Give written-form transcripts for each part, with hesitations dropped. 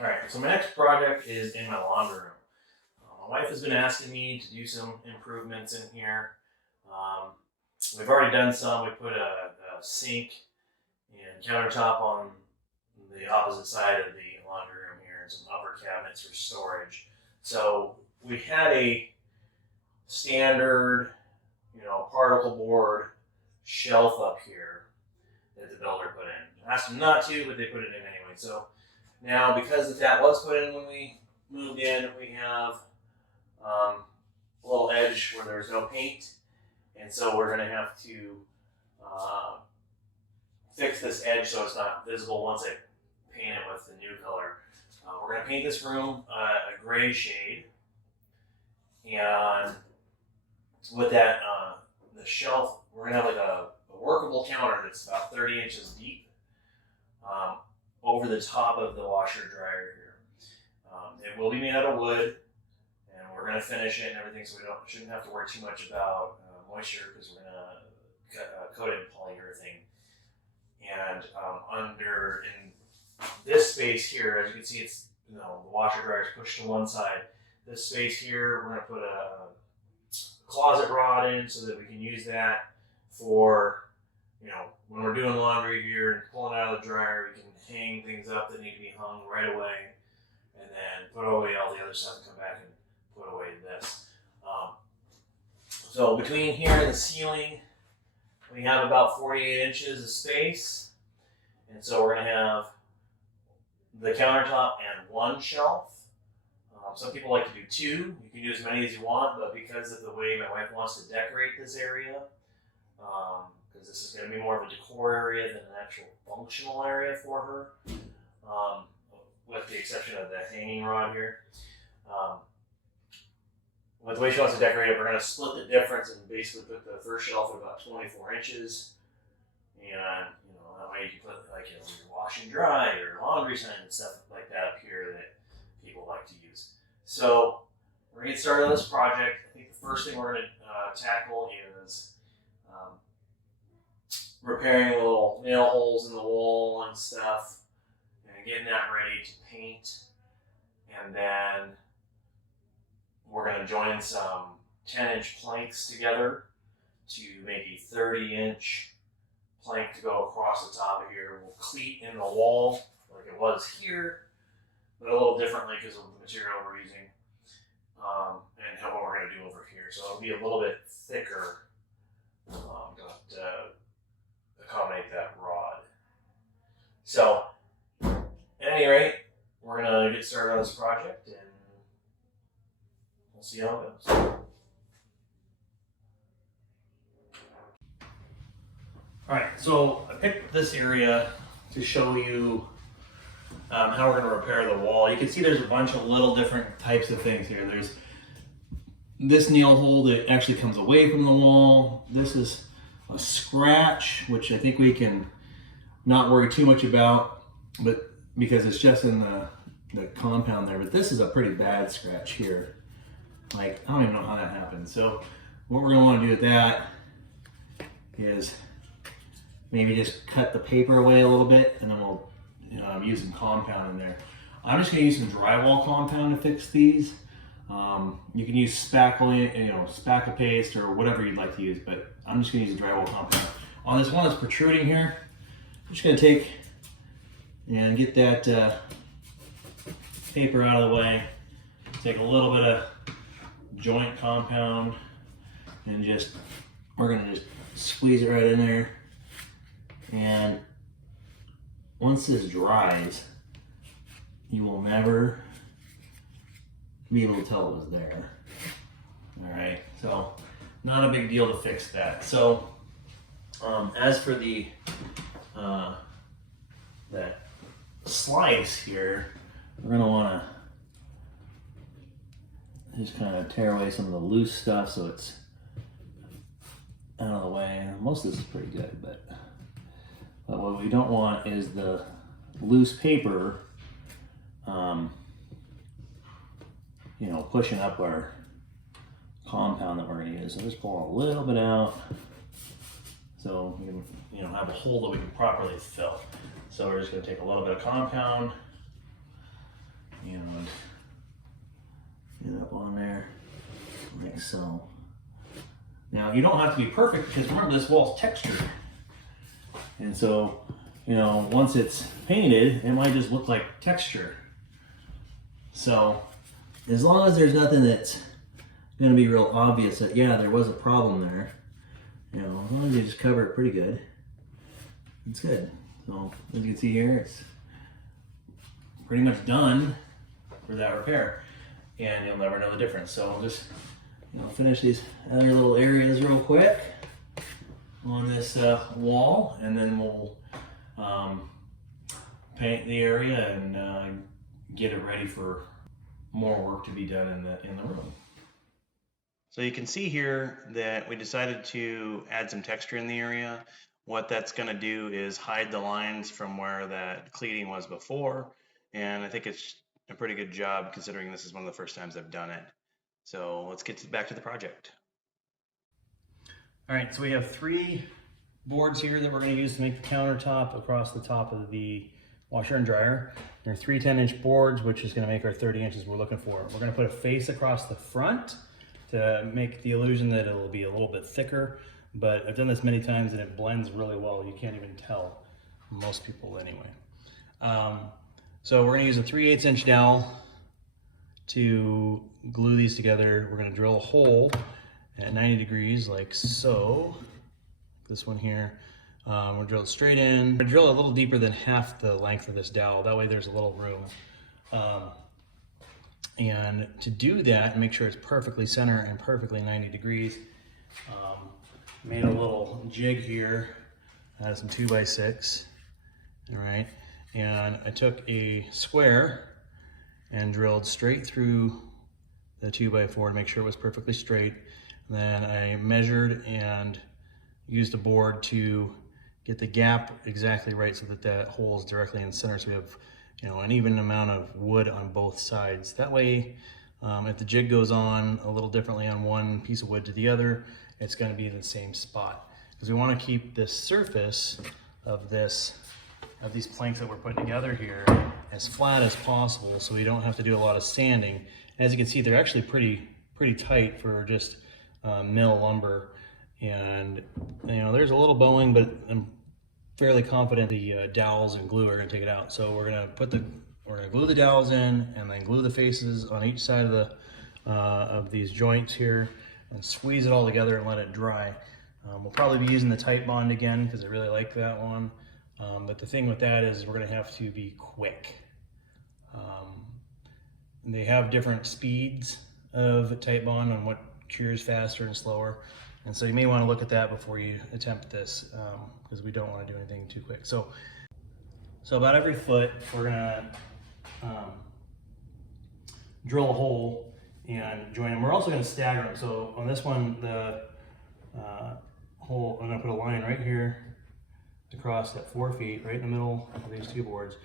All right, so my next project is in my laundry room. My wife has been asking me to do some improvements in here. Um, we've already done some. We put a sink and countertop on the opposite side of the laundry room here and some upper cabinets for storage. So we had a standard, particle board shelf up here that the builder put in. I asked them not to, but they put it in anyway. So now, because that was put in when we moved in, we have a little edge where there's no paint, and so we're going to have to fix this edge so it's not visible once I paint it with the new color. We're going to paint this room a gray shade, and with that, the shelf, we're going to have like a workable counter that's about 30 inches deep over the top of the washer dryer here. It will be made out of wood, and we're going to finish it and everything, so we shouldn't have to worry too much about moisture because we're going to coat it in polyurethane. And in this space here, as you can see, it's the washer dryer is pushed to one side. This space here, we're going to put a closet rod in so that we can use that for when we're doing laundry here and pulling out of the dryer, we can hang things up that need to be hung right away, and then put away all the other stuff and come back and put away this. So between here and the ceiling, we have about 48 inches of space, and so we're going to have the countertop and one shelf. Some people like to do two. You can do as many as you want, but because of the way my wife wants to decorate this area, because this is going to be more of a decor area than an actual functional area for her, with the exception of the hanging rod here. With the way she wants to decorate it, we're going to split the difference and basically put the first shelf at about 24 inches. And, that way you can put your wash and dry or laundry sign and stuff like that up here that people like to use. So we're going to get started on this project. I think the first thing we're going to tackle is repairing the little nail holes in the wall and stuff and getting that ready to paint. And then we're going to join some 10-inch planks together to make a 30-inch plank to go across the top of here. We'll cleat in the wall like it was here, but a little differently because of the material we're using, and what we're going to do over here. So it'll be a little bit thicker to accommodate that rod. So, at any rate, we're going to get started on this project, and we'll see how it goes. Alright, so I picked this area to show you how we're going to repair the wall. You can see there's a bunch of little different types of things here. There's this nail hole that actually comes away from the wall. This is a scratch, which I think we can not worry too much about, but because it's just in the compound there. But this is a pretty bad scratch here. Like, I don't even know how that happened. So what we're going to want to do with that is maybe just cut the paper away a little bit, and then we'll use some compound in there. I'm just going to use some drywall compound to fix these. You can use spackle paste or whatever you'd like to use, but I'm just going to use drywall compound. On this one that's protruding here, I'm just going to take and get that paper out of the way. Take a little bit of joint compound and we're going to just squeeze it right in there. And once this dries, you will never be able to tell it was there. All right, so not a big deal to fix that. So as for the that slice here, we're gonna want to just kind of tear away some of the loose stuff so it's out of the way. Most of this is pretty good, but what we don't want is the loose paper, pushing up our compound that we're going to use. So just pull a little bit out so we can, have a hole that we can properly fill. So we're just going to take a little bit of compound and get up on there like so. Now you don't have to be perfect because remember this wall's textured. And so, you know, once it's painted, it might just look like texture. So as long as there's nothing that's going to be real obvious that, yeah, there was a problem there, you know, as long as you just cover it pretty good, it's good. So as you can see here, it's pretty much done for that repair, and you'll never know the difference. So I'll just, you know, finish these other little areas real quick on this wall, and then we'll paint the area and get it ready for more work to be done in the room. So you can see here that we decided to add some texture in the area. What that's going to do is hide the lines from where that cleating was before, and I think it's a pretty good job considering this is one of the first times I've done it. So let's get back to the project. All right, so we have 3 boards here that we're going to use to make the countertop across the top of the washer and dryer. They're 3 10-inch boards, which is going to make our 30 inches we're looking for. We're going to put a face across the front to make the illusion that it'll be a little bit thicker, but I've done this many times and it blends really well. You can't even tell, most people anyway. So we're going to use a 3/8 inch dowel to glue these together. We're going to drill a hole at 90 degrees like so. This one here. We'll drill it straight in. We'll drill a little deeper than half the length of this dowel. That way there's a little room. And to do that and make sure it's perfectly center and perfectly 90 degrees, made a little jig here, some 2x6, all right? And I took a square and drilled straight through the 2x4 to make sure it was perfectly straight. Then I measured and used a board to get the gap exactly right so that that hole is directly in the center, so we have, you know, an even amount of wood on both sides. That way, if the jig goes on a little differently on one piece of wood to the other, it's going to be in the same spot. Because we want to keep this surface of these planks that we're putting together here as flat as possible, so we don't have to do a lot of sanding. As you can see, they're actually pretty tight for just mill lumber. And you know, there's a little bowing, but I'm fairly confident the dowels and glue are going to take it out. So we're going to glue the dowels in, and then glue the faces on each side of the of these joints here, and squeeze it all together and let it dry. We'll probably be using the tight bond again because I really like that one. But the thing with that is we're going to have to be quick. They have different speeds of tight bond on what cures faster and slower. And so you may want to look at that before you attempt this, because we don't want to do anything too quick. So about every foot, we're gonna drill a hole and join them. We're also gonna stagger them. So on this one, the hole, I'm gonna put a line right here across at 4 feet, right in the middle of these 2 boards.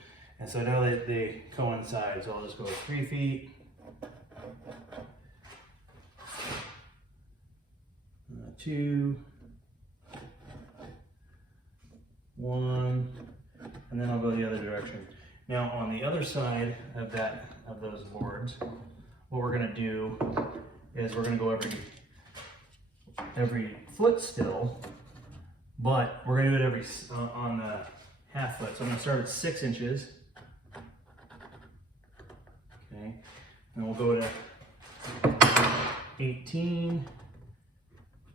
And so now they coincide. So I'll just go 3 feet. 2, 1, and then I'll go the other direction. Now on the other side of those boards, what we're going to do is we're going to go every foot still, but we're going to do it on the half foot. So I'm going to start at 6 inches. Okay, and we'll go to 18.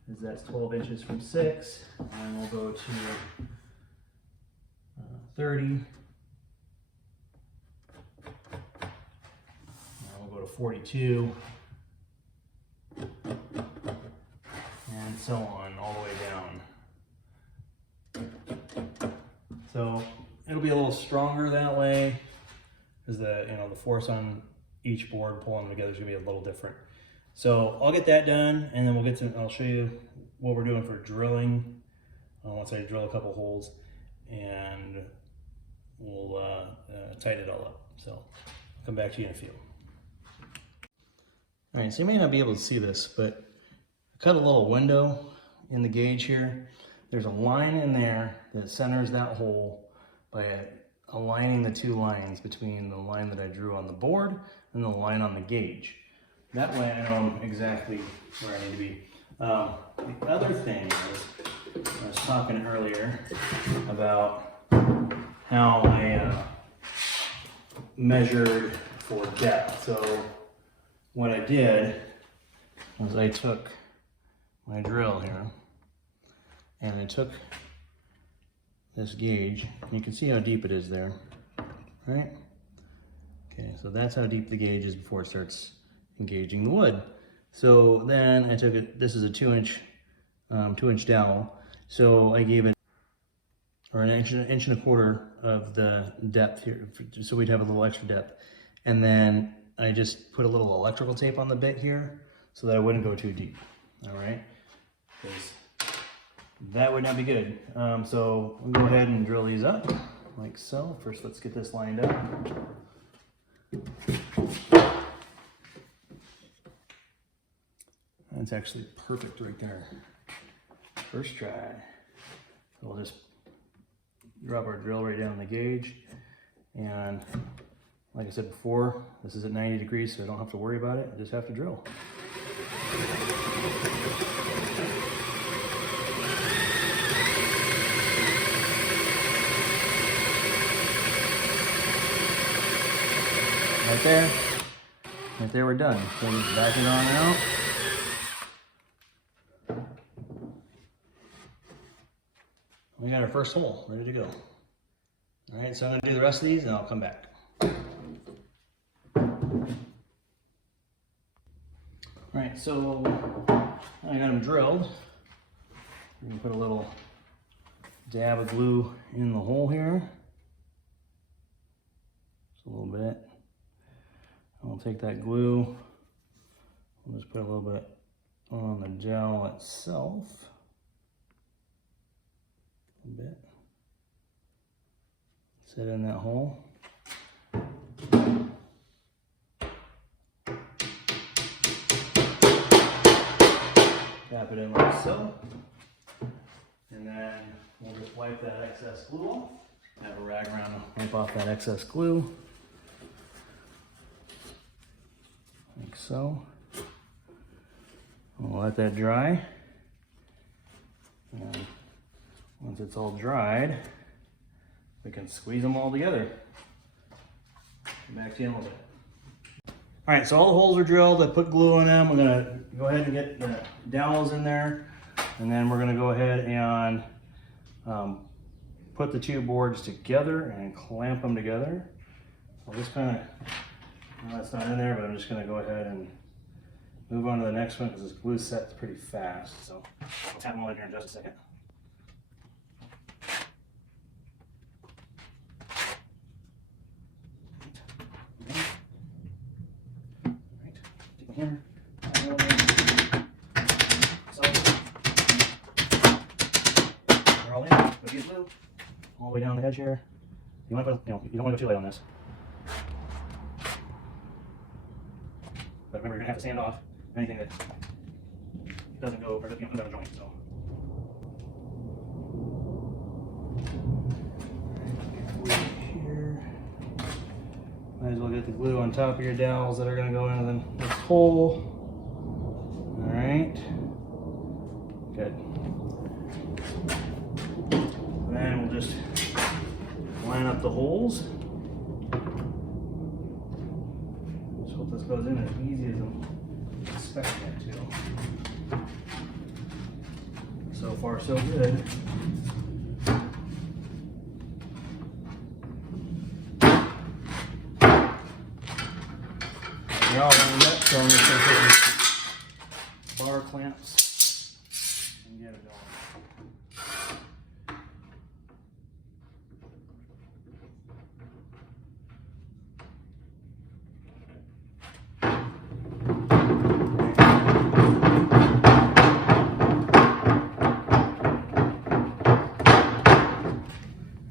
Because that's 12 inches from 6, and we'll go to 30, and we'll go to 42, and so on all the way down. So it'll be a little stronger that way, because the force on each board pulling them together is gonna be a little different. So I'll get that done, and then I'll show you what we're doing for drilling once I drill a couple holes, and we'll tighten it all up. So I'll come back to you in a few. All right, so you may not be able to see this, but I cut a little window in the gauge here. There's a line in there that centers that hole by aligning the two lines between the line that I drew on the board and the line on the gauge. That way I know exactly where I need to be. The other thing is, I was talking earlier about how I measured for depth. So what I did was I took my drill here and I took this gauge, and you can see how deep it is there, right? Okay, so that's how deep the gauge is before it starts engaging the wood. So then I took it, this is a 2-inch dowel, so I gave it, or an inch and a quarter of the depth here, so we'd have a little extra depth. And then I just put a little electrical tape on the bit here so that I wouldn't go too deep, all right? Because that would not be good. So we'll go ahead and drill these up like so. First, let's get this lined up. That's actually perfect right there. First try. So we'll just drop our drill right down in the gauge. And like I said before, this is at 90 degrees, so I don't have to worry about it. I just have to drill. Right there we're done. So just back it on out. We got our first hole ready to go. All right, so I'm gonna do the rest of these and I'll come back. All right, so I got them drilled. I'm gonna put a little dab of glue in the hole here. Just a little bit. I'll take that glue, I'll just put a little bit on the gel itself, a bit, set in that hole. Tap it in like so, and then we'll just wipe that excess glue off. Have a rag around to wipe off that excess glue. Like so. We'll let that dry. And once it's all dried, we can squeeze them all together. Come back to you in a little bit. All right, so all the holes are drilled. I put glue on them. We're gonna go ahead and get the dowels in there, and then we're gonna go ahead and put the two boards together and clamp them together. I'll just kind of, that's not in there, but I'm just gonna go ahead and move on to the next one because this glue sets pretty fast. So I'll tap them all in here in just a second. Here. So they're all in. Put these glue all the way down the edge here. You want to put, you don't want to go too light on this. But remember, you're gonna have to sand off anything that doesn't go or doesn't come down the joint. So. Here. Might as well get the glue on top of your dowels that are going to go into this hole. All right. Good. And then we'll just line up the holes. Just hope this goes in as easy as I'm expecting it to. So far, so good. They're all lined up, so I'm just going to put bar clamps and get it going.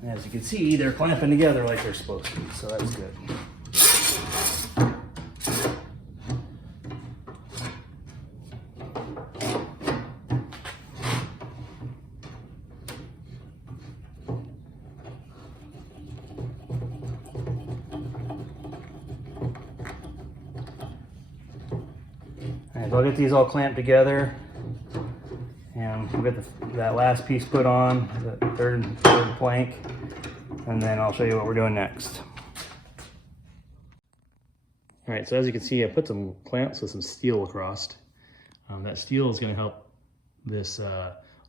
And as you can see, they're clamping together like they're supposed to, so that's good. So I'll get these all clamped together, and we'll get that last piece put on, the third plank, and then I'll show you what we're doing next. All right, so as you can see, I put some clamps with some steel across. That steel is going to help this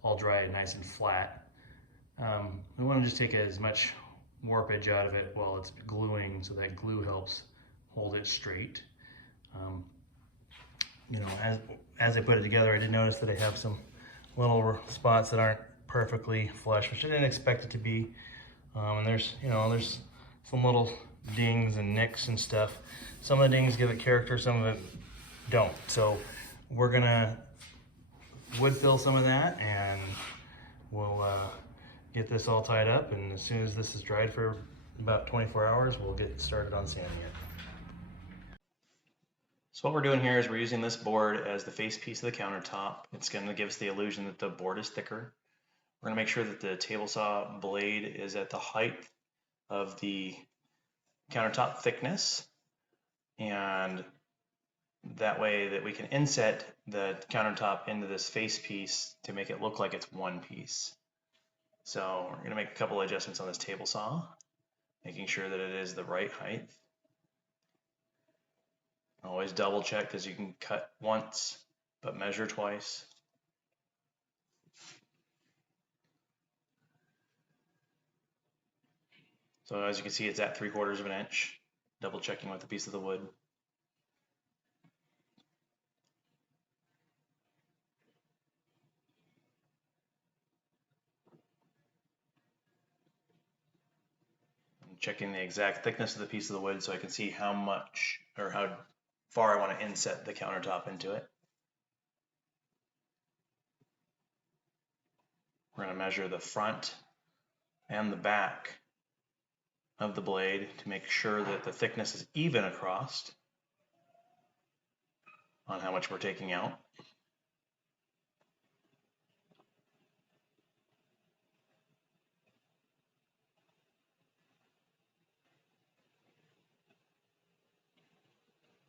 all dry nice and flat. We want to just take as much warpage out of it while it's gluing, so that glue helps hold it straight. You know, as I put it together, I did notice that I have some little spots that aren't perfectly flush, which I didn't expect it to be. And there's some little dings and nicks and stuff. Some of the dings give it character, some of it don't. So we're gonna wood fill some of that, and we'll get this all tied up, and as soon as this is dried for about 24 hours, we'll get started on sanding it. So what we're doing here is we're using this board as the face piece of the countertop. It's going to give us the illusion that the board is thicker. We're going to make sure that the table saw blade is at the height of the countertop thickness, and that way that we can inset the countertop into this face piece to make it look like it's one piece. So we're going to make a couple of adjustments on this table saw, making sure that it is the right height. Always double check, because you can cut once but measure twice. So as you can see, it's at 3/4 of an inch, double checking with a piece of the wood. I'm checking the exact thickness of the piece of the wood so I can see how much or how far I want to inset the countertop into it. We're going to measure the front and the back of the blade to make sure that the thickness is even across on how much we're taking out.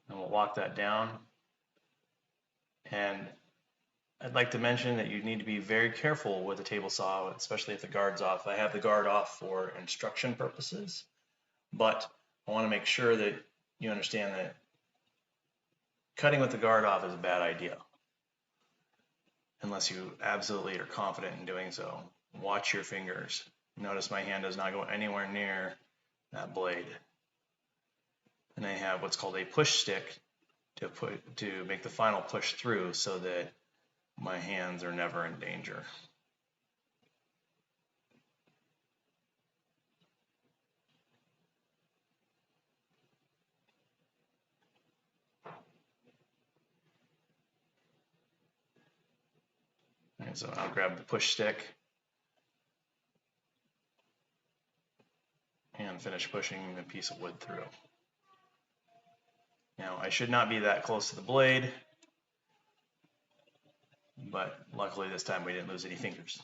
And we'll lock that down. And I'd like to mention that you need to be very careful with the table saw, especially if the guard's off. I have the guard off for instruction purposes, but I want to make sure that you understand that cutting with the guard off is a bad idea unless you absolutely are confident in doing so. Watch your fingers. Notice my hand does not go anywhere near that blade. And I have what's called a push stick to make the final push through so that my hands are never in danger. And so I'll grab the push stick and finish pushing the piece of wood through. Now I should not be that close to the blade, but luckily this time we didn't lose any fingers.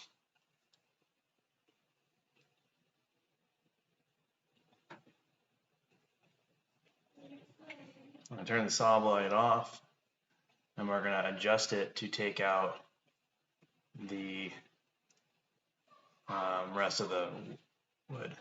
I'm going to turn the saw blade off, and we're going to adjust it to take out the rest of the wood.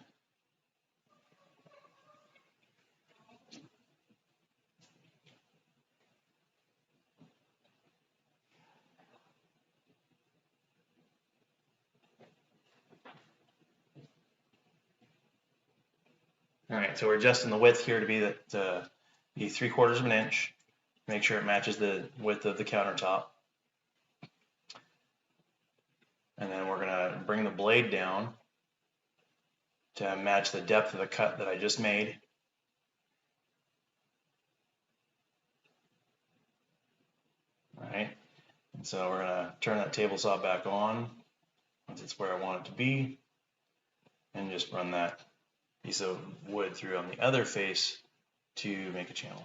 All right, so we're adjusting the width here to be that be 3/4 of an inch. Make sure it matches the width of the countertop. And then we're gonna bring the blade down to match the depth of the cut that I just made. All right, and so we're gonna turn that table saw back on once it's where I want it to be, and just run that piece of wood through on the other face to make a channel.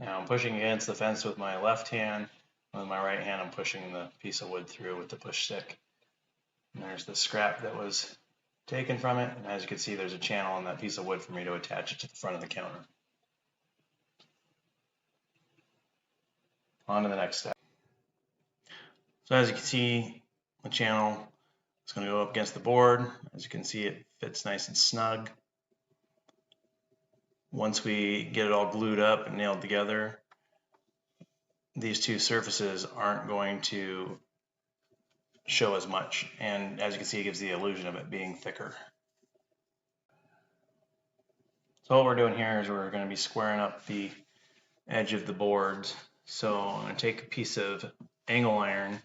Now I'm pushing against the fence with my left hand. With my right hand, I'm pushing the piece of wood through with the push stick. And there's the scrap that was taken from it. And as you can see, there's a channel on that piece of wood for me to attach it to the front of the counter. On to the next step. So as you can see, the channel is going to go up against the board. As you can see, it fits nice and snug. Once we get it all glued up and nailed together, these two surfaces aren't going to show as much, and as you can see, it gives the illusion of it being thicker. So what we're doing here is we're going to be squaring up the edge of the boards. So I'm going to take a piece of angle iron,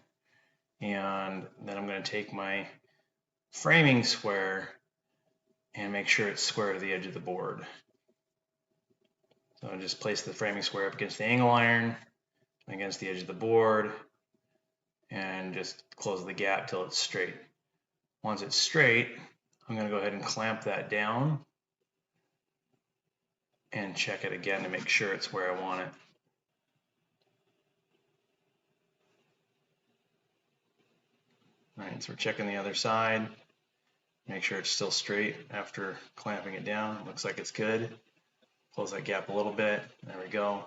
and then I'm going to take my framing square and make sure it's square to the edge of the board. So I just place the framing square up against the angle iron, against the edge of the board, and just close the gap till it's straight. Once it's straight, I'm going to go ahead and clamp that down and check it again to make sure it's where I want it. Alright, so we're checking the other side, make sure it's still straight after clamping it down. Looks like it's good. Close that gap a little bit. There we go.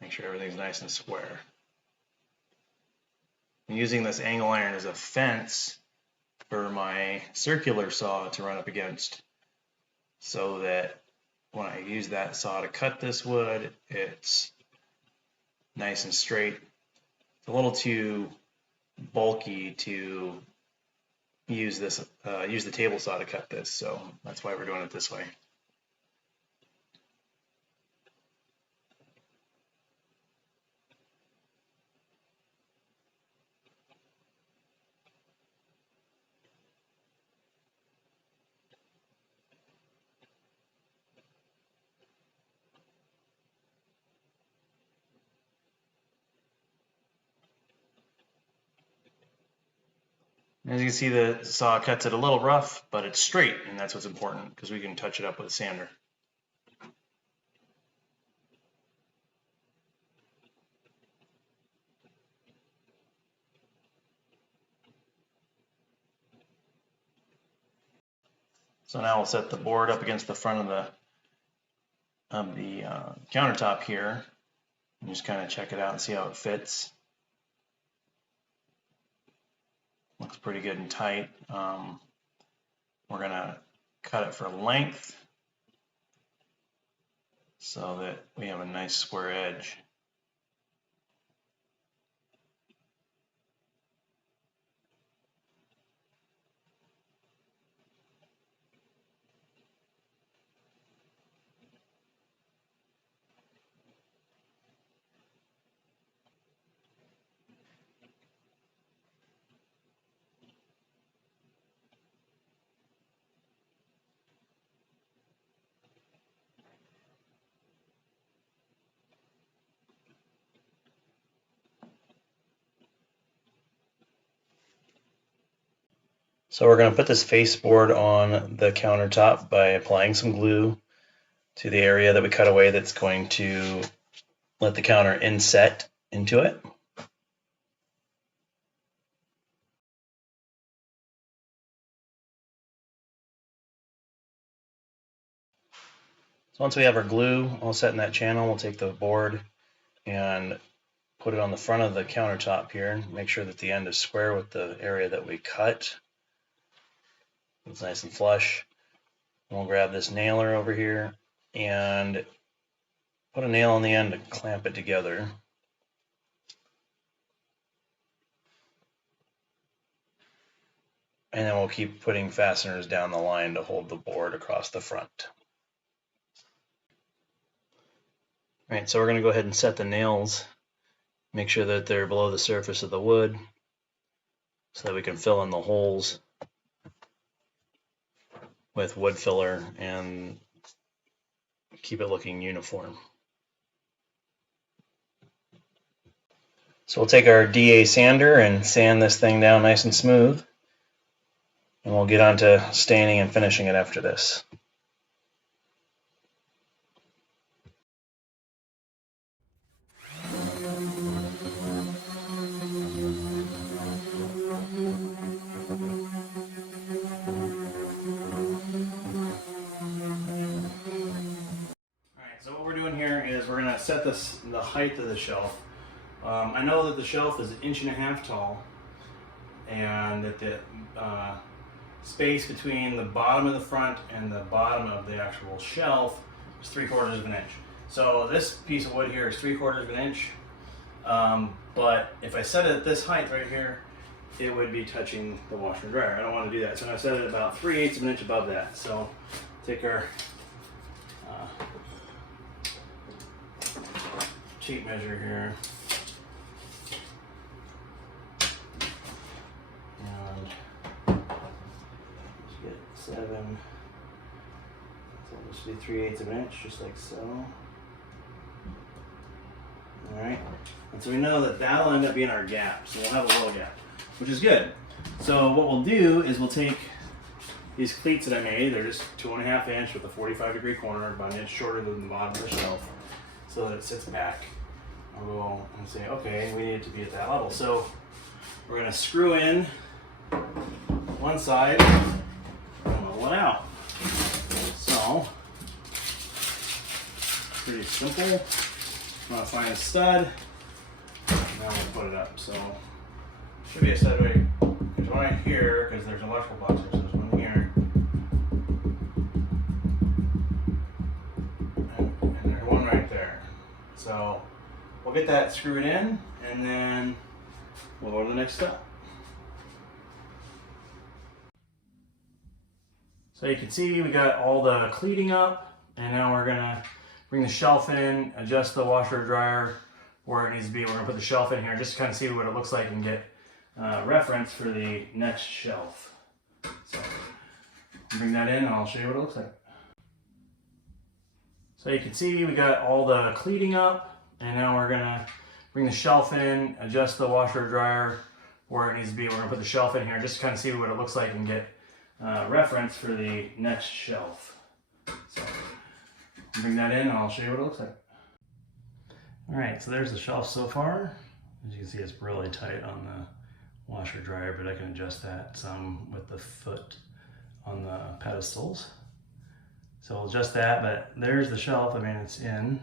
Make sure everything's nice and square. I'm using this angle iron as a fence for my circular saw to run up against, so that when I use that saw to cut this wood, it's nice and straight. It's a little too bulky to use this, use the table saw to cut this, so that's why we're doing it this way. As you can see, the saw cuts it a little rough, but it's straight, and that's what's important because we can touch it up with a sander. So now we'll set the board up against the front of the countertop here, and just kind of check it out and see how it fits. Looks pretty good and tight. We're going to cut it for length so that we have a nice square edge. So we're going to put this face board on the countertop by applying some glue to the area that we cut away that's going to let the counter inset into it. So once we have our glue all set in that channel, we'll take the board and put it on the front of the countertop here. Make sure that the end is square with the area that we cut. It's nice and flush. We'll grab this nailer over here and put a nail on the end to clamp it together. And then we'll keep putting fasteners down the line to hold the board across the front. All right, so we're going to go ahead and set the nails. Make sure that they're below the surface of the wood so that we can fill in the holes with wood filler and keep it looking uniform. So we'll take our DA sander and sand this thing down nice and smooth, and we'll get on to staining and finishing it after this. set the height of the shelf. I know that the shelf is 1.5 inches tall, and that the space between the bottom of the front and the bottom of the actual shelf is 3/4 inch. So this piece of wood here is 3/4 inch. But if I set it at this height right here, it would be touching the washer and dryer. I don't want to do that, so I'm going to set it about 3/8 inch above that. So take our tape measure here, and let's get 7. So this should be 3/8 inch, just like so. All right, and so we know that that'll end up being our gap. So we'll have a little gap, which is good. So what we'll do is we'll take these cleats that I made. They're just 2.5 inch with a 45-degree corner, about 1 inch shorter than the bottom of the shelf, so that it sits back. I'll go and say, okay, we need it to be at that level. So we're going to screw in one side and roll it out. So pretty simple. I'm going to find a stud, and then we'll put it up. So should be a stud right. There's one right here because there's an electrical box here, so there's one here. And there's one right there. So we'll get that screwed in, and then we'll go to the next step. So you can see we got all the cleating up, and now we're gonna bring the shelf in, adjust the washer or dryer where it needs to be. We're gonna put the shelf in here just to kind of see what it looks like and get reference for the next shelf. So bring that in and I'll show you what it looks like. So you can see we got all the cleating up, and now we're gonna bring the shelf in, adjust the washer or dryer where it needs to be. We're gonna put the shelf in here just to kind of see what it looks like and get reference for the next shelf. So bring that in and I'll show you what it looks like. All right, so there's the shelf so far. As you can see, it's really tight on the washer dryer, but I can adjust that some with the foot on the pedestals. So I'll adjust that, but there's the shelf. I mean, it's in.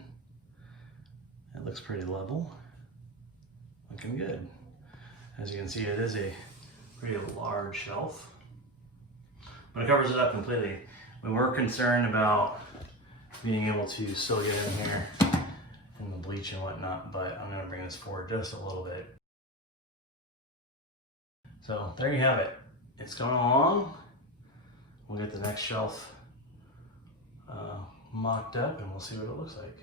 It looks pretty level. Looking good. As you can see, it is a pretty large shelf, but it covers it up completely. We were concerned about being able to still get in here and the bleach and whatnot, but I'm gonna bring this forward just a little bit. So there you have it. It's going along. We'll get the next shelf mocked up and we'll see what it looks like.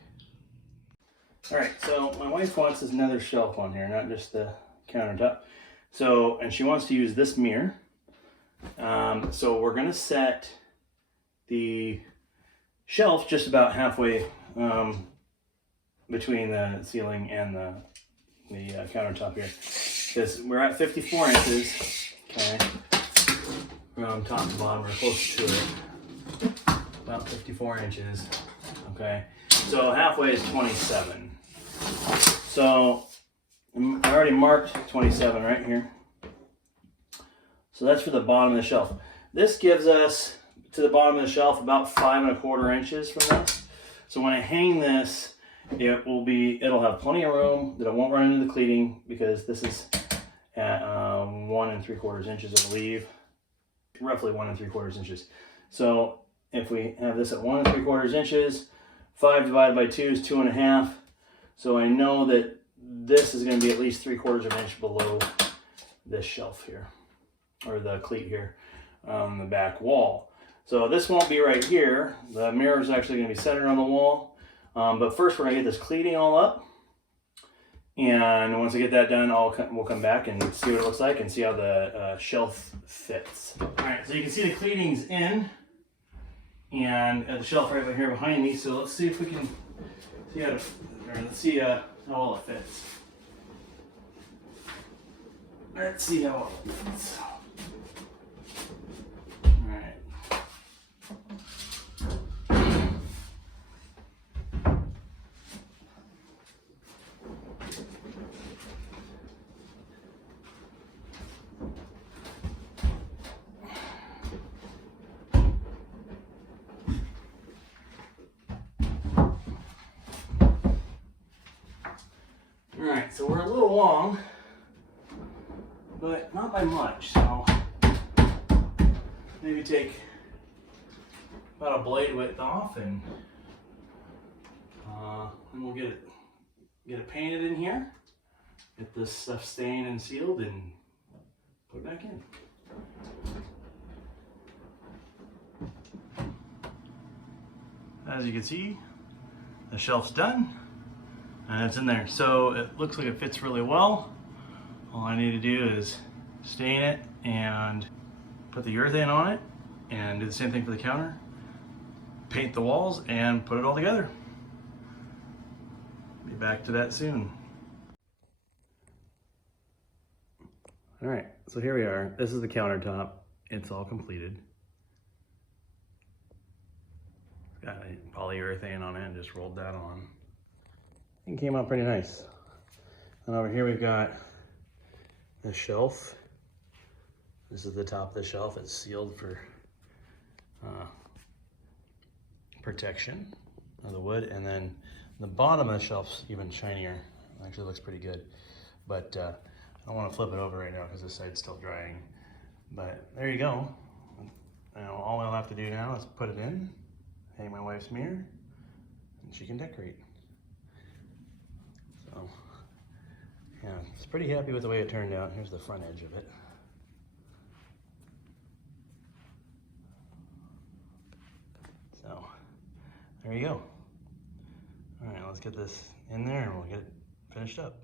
All right, so my wife wants another shelf on here, not just the countertop. So, and she wants to use this mirror. So we're gonna set the shelf just about halfway between the ceiling and the countertop here, because we're at 54 inches, okay, from top to bottom. We're close to it, about 54 inches, okay, so halfway is 27. So I already marked 27 right here, so that's for the bottom of the shelf. This gives us to the bottom of the shelf about 5¼ inches from this. So when I hang this, it'll have plenty of room that I won't run into the cleating, because this is at 1 3/4 inches, I believe, roughly 1 3/4 inches. So if we have this at 1 3/4 inches, 5 divided by 2 is 2.5. So I know that this is going to be at least 3/4 inch below this shelf here, or the cleat here on the back wall. So this won't be right here. The mirror is actually going to be centered on the wall. But first we're going to get this cleating all up. And once I get that done, we'll come back and see what it looks like and see how the shelf fits. All right, so you can see the cleating's in, and the shelf right here behind me. So let's see if we can see how well it fits. Let's see how well it fits. so we're a little long, but not by much. So maybe take about a blade width off, and then we'll get it painted in here, get this stuff stained and sealed, and put it back in. As you can see, the shelf's done and it's in there. So it looks like it fits really well. All I need to do is stain it and put the urethane on it, and do the same thing for the counter, paint the walls, and put it all together. Be back to that soon. All right, so here we are. This is the countertop. It's all completed. It's got a polyurethane on it and just rolled that on. It came out pretty nice. And over here we've got the shelf. This is the top of the shelf. It's sealed for protection of the wood. And then the bottom of the shelf's even shinier. It actually looks pretty good. But I don't want to flip it over right now because this side's still drying. But there you go. Now all I'll have to do now is put it in, hang my wife's mirror, and she can decorate. So yeah, it's pretty happy with the way it turned out. Here's the front edge of it. So there you go. All right, let's get this in there and we'll get it finished up.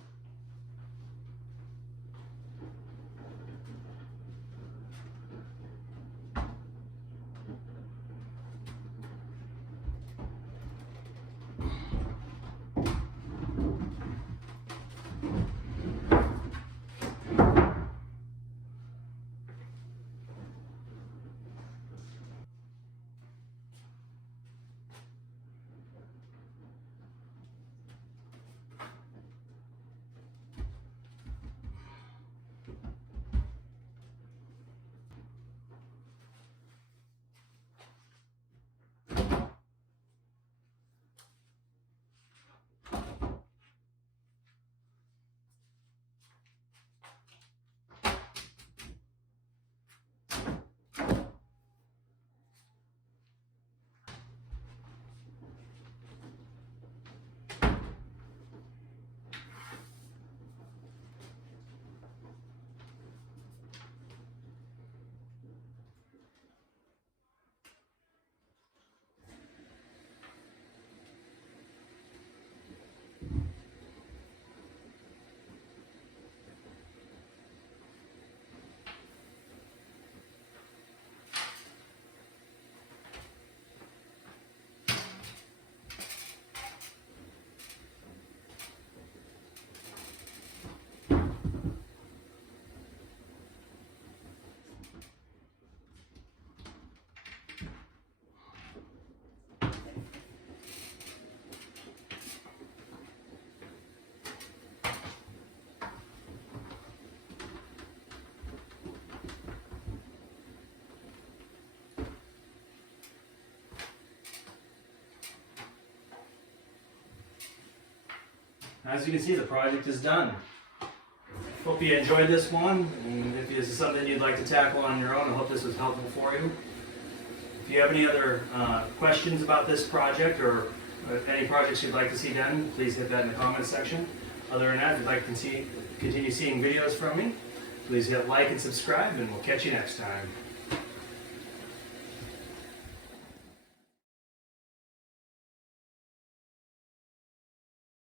As you can see, the project is done. Hope you enjoyed this one, and if this is something you'd like to tackle on your own, I hope this was helpful for you. If you have any other questions about this project, or any projects you'd like to see done, please hit that in the comments section. Other than that, if you'd like to continue seeing videos from me, please hit like and subscribe, and we'll catch you next time.